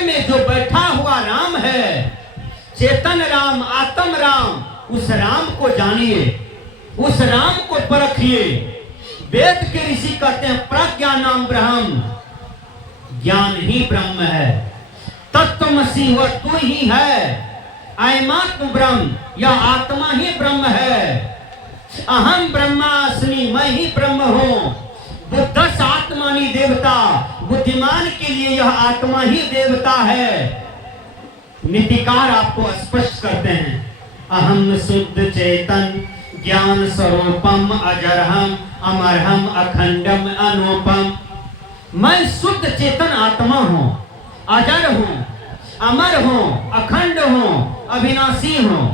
हृदय में जो बैठा हुआ राम है, चेतन राम, आत्म राम, उस राम को जानिए, उस राम को परखिए। वेद के ऋषि कहते हैं प्रज्ञा नाम ब्रह्म, ज्ञान ही ब्रह्म है। तत्वमसि वह तू ही है, अयमात्म ब्रह्म, यह आत्मा ही ब्रह्म है। अहम ब्रह्मास्मि, मैं ही ब्रह्म हूं। बुद्धस आत्मानि देवता, बुद्धिमान के लिए यह आत्मा ही देवता है। नीतिकार आपको स्पष्ट करते हैं, अहम शुद्ध चेतन ज्ञान स्वरूपम अजरहम अमरहम अखंडम अनुपम। मैं शुद्ध चेतन आत्मा हूं, अजर हूं, अमर हूं, अखंड हूं, अविनाशी हूं।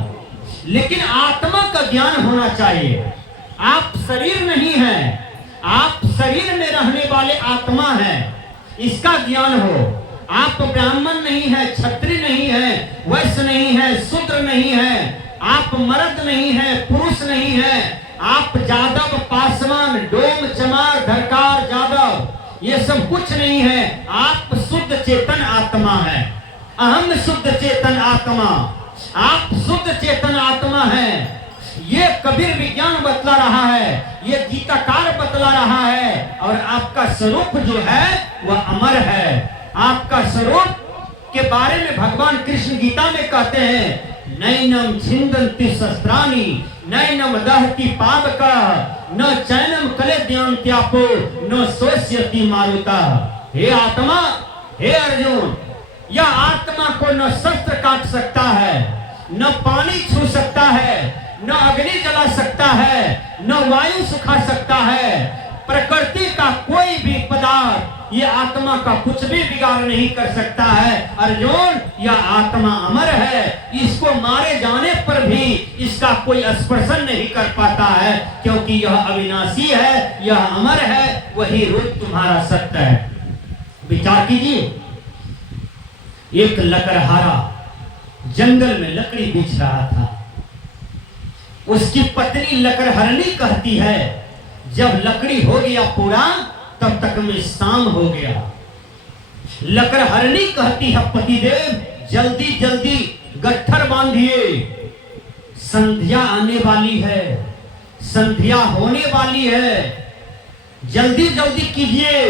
लेकिन आत्मा का ज्ञान होना चाहिए। आप शरीर नहीं हैं, आप शरीर में रहने वाले आत्मा हैं, इसका ज्ञान हो। आप ब्राह्मण नहीं है, क्षत्रिय नहीं है, वैश्य नहीं है, शूद्र नहीं है, आप मर्द नहीं है, पुरुष नहीं है, आप जादव, पासवान, डोम, चमार, धरकार, जादव, ये सब कुछ नहीं है। आप शुद्ध चेतन आत्मा है। अहम शुद्ध चेतन आत्मा, आप शुद्ध चेतन आत्मा है। ये कबीर विज्ञान बतला रहा है, ये गीताकार बतला रहा है। और आपका स्वरूप जो है वह अमर है। आपका स्वरूप के बारे में भगवान कृष्ण गीता में कहते हैं, नैनम छिन्दन्ति शस्त्राणि नैनम दहति पावका न चैनम कलेद्यांत्यापो न शोष्यति मारुता। हे आत्मा, हे अर्जुन, यह आत्मा को न शस्त्र काट सकता है, न पानी छू सकता है, न अग्नि जला सकता है, न वायु सुखा सकता है। प्रकृति का कोई भी पदार्थ ये आत्मा का कुछ भी बिगाड़ नहीं कर सकता है। अर्जुन, यह आत्मा अमर है, इसको मारे जाने पर भी इसका कोई स्पर्शन नहीं कर पाता है, क्योंकि यह अविनाशी है, यह अमर है, वही रूप तुम्हारा सत्य है। विचार कीजिए, एक लकड़हारा जंगल में लकड़ी बेच रहा था। उसकी पत्नी लकड़हरनी कहती है, जब लकड़ी हो गया पूरा तब तक में शाम हो गया। लकड़हरनी कहती है, पतिदेव जल्दी जल्दी गट्ठर बांधिए, संध्या आने वाली है, संध्या होने वाली है, जल्दी जल्दी कीजिए।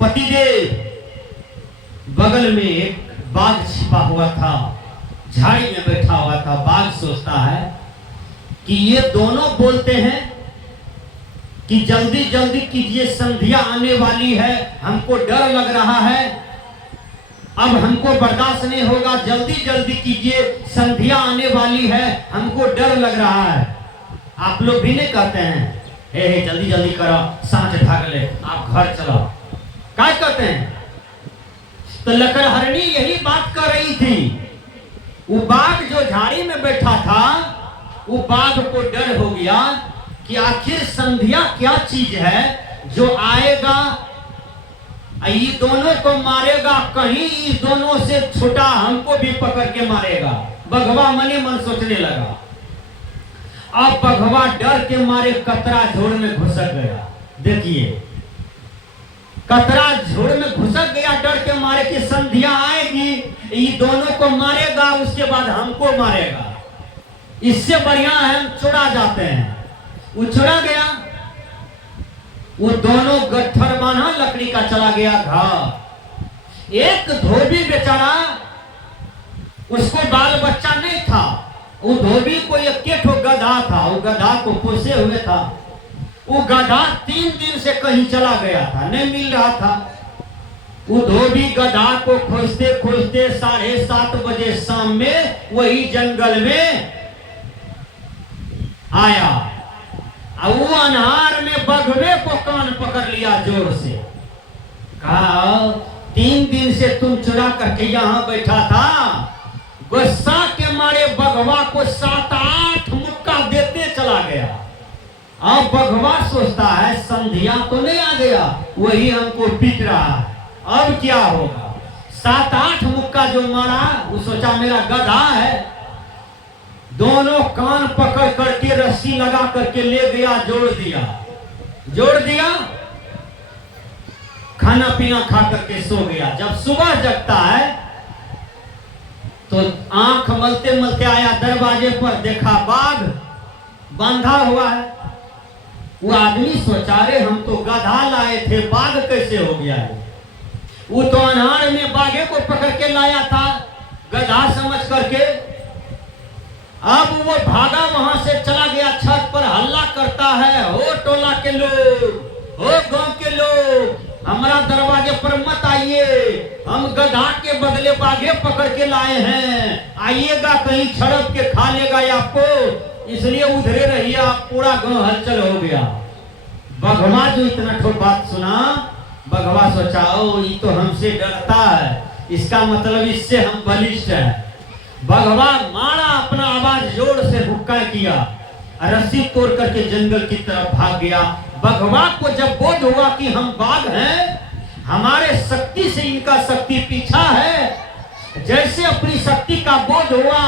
पतिदेव, बगल में एक बाघ छिपा हुआ था, झाड़ी में बैठा हुआ था। बाघ सोचता है कि ये दोनों बोलते हैं कि जल्दी जल्दी कीजिए, संध्या आने वाली है, हमको डर लग रहा है, अब हमको बर्दाश्त नहीं होगा, जल्दी जल्दी कीजिए, संध्या आने वाली है, हमको डर लग रहा है। आप लोग भी नहीं कहते हैं, हे जल्दी जल्दी करो, सांझ ढाक ले, आप घर चलो, क्या कहते हैं? तो लकड़हरनी यही बात कर रही थी। वो बाघ जो झाड़ी में बैठा था, वो बाघ को डर हो गया कि आखिर संध्या क्या चीज है जो आएगा, ये दोनों को मारेगा, कहीं इस दोनों से छुटा हमको भी पकड़ के मारेगा। बघवा मने मन सोचने लगा। अब बघवा डर के मारे कतरा झोड़ में घुसक गया। देखिए, कतरा झोड़ में घुसक गया डर के मारे कि संध्या आएगी, ये दोनों को मारेगा, उसके बाद हमको मारेगा, इससे बढ़िया है हम छुड़ा जाते हैं। वो छुड़ा गया, वो दोनों गट्ठर बांधा, लकड़ी का चला गया घर। एक धोबी बेचारा, उसको बाल बच्चा नहीं था, वो धोबी को एक ठो गधा था, वो गधा को पोसे हुए था। वो गधा 3 दिन से कहीं चला गया था, नहीं मिल रहा था। वो धोबी गधा को खोजते खोजते 7:30 बजे शाम में वही जंगल में आया। अब वो अनहार में बघवे को कान पकड़ लिया जोर से, कहा 3 दिन से तुम चुरा करके यहाँ बैठा था। गुस्सा के मारे बघवा को 7-8 मुक्का देते चला गया। अब बघवा सोचता है संध्या तो नहीं आ गया, वही हमको पीट रहा है, अब क्या होगा। 7-8 मुक्का जो मारा, वो सोचा मेरा गधा है। दोनों कान पकड़ करके रस्सी लगा करके ले गया, जोड़ दिया। खाना पीना खा करके सो गया। जब सुबह जगता है तो आंख मलते मलते आया दरवाजे पर, देखा बाघ बांधा हुआ है। वो आदमी सोचा रे हम तो गधा लाए थे, बाघ कैसे हो गया है। वो तो अनहार में बाघे को पकड़ के लाया था गधा समझ करके। अब वो भागा, वहां से चला गया, छत पर हल्ला करता है, हो टोला के लोग, हो गांव के लोग, हमारा दरवाजे पर मत आइए, हम गधा के बदले बाघे पकड़ के लाए हैं, आइएगा कहीं छड़प के खा लेगा आपको, इसलिए उधरे रहिए आप। पूरा गांव हलचल हो गया। बघवा जो इतना ठोक बात सुना, बघवा सोचाओ ये तो हमसे डरता है, इसका मतलब इससे हम बलिष्ठ हैं। बघवा मारा, अपना आवाज जोर से हुक्का किया, रस्सी तोड़ करके जंगल की तरफ भाग गया। बघवा को जब बोध हुआ कि हम बाघ हैं, हमारे शक्ति से इनका शक्ति पीछा है, जैसे अपनी शक्ति का बोध हुआ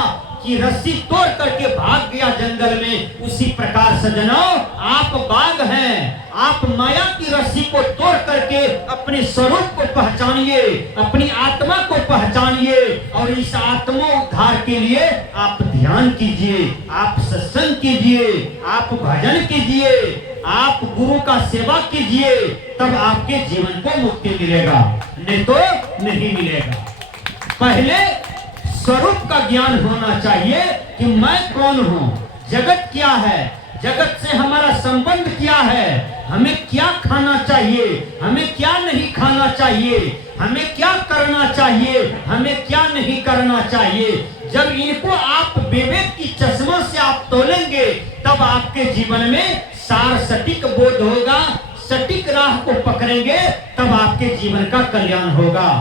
कि रस्सी तोड़ करके भाग गया जंगल में, उसी प्रकार सज्जनों आप बाघ हैं। आप माया की रस्सी को तोड़ करके अपने स्वरूप को पहचानिए, अपनी आत्मा को पहचानिए, और इस आत्मा उद्धार के लिए आप ध्यान कीजिए, आप सत्संग कीजिए, आप भजन कीजिए, आप गुरु का सेवा कीजिए, तब आपके जीवन को मुक्ति मिलेगा, नहीं तो नहीं मिलेगा। पहले स्वरूप का ज्ञान होना चाहिए कि मैं कौन हूं, जगत क्या है, जगत से हमारा संबंध क्या है, हमें क्या खाना चाहिए, हमें क्या नहीं खाना चाहिए, हमें क्या करना चाहिए, हमें क्या नहीं करना चाहिए। जब इनको आप विवेक की चश्मा से आप तोलेंगे, तब आपके जीवन में सार सटीक बोध होगा, सटीक राह को पकड़ेंगे, तब आपके जीवन का कल्याण होगा।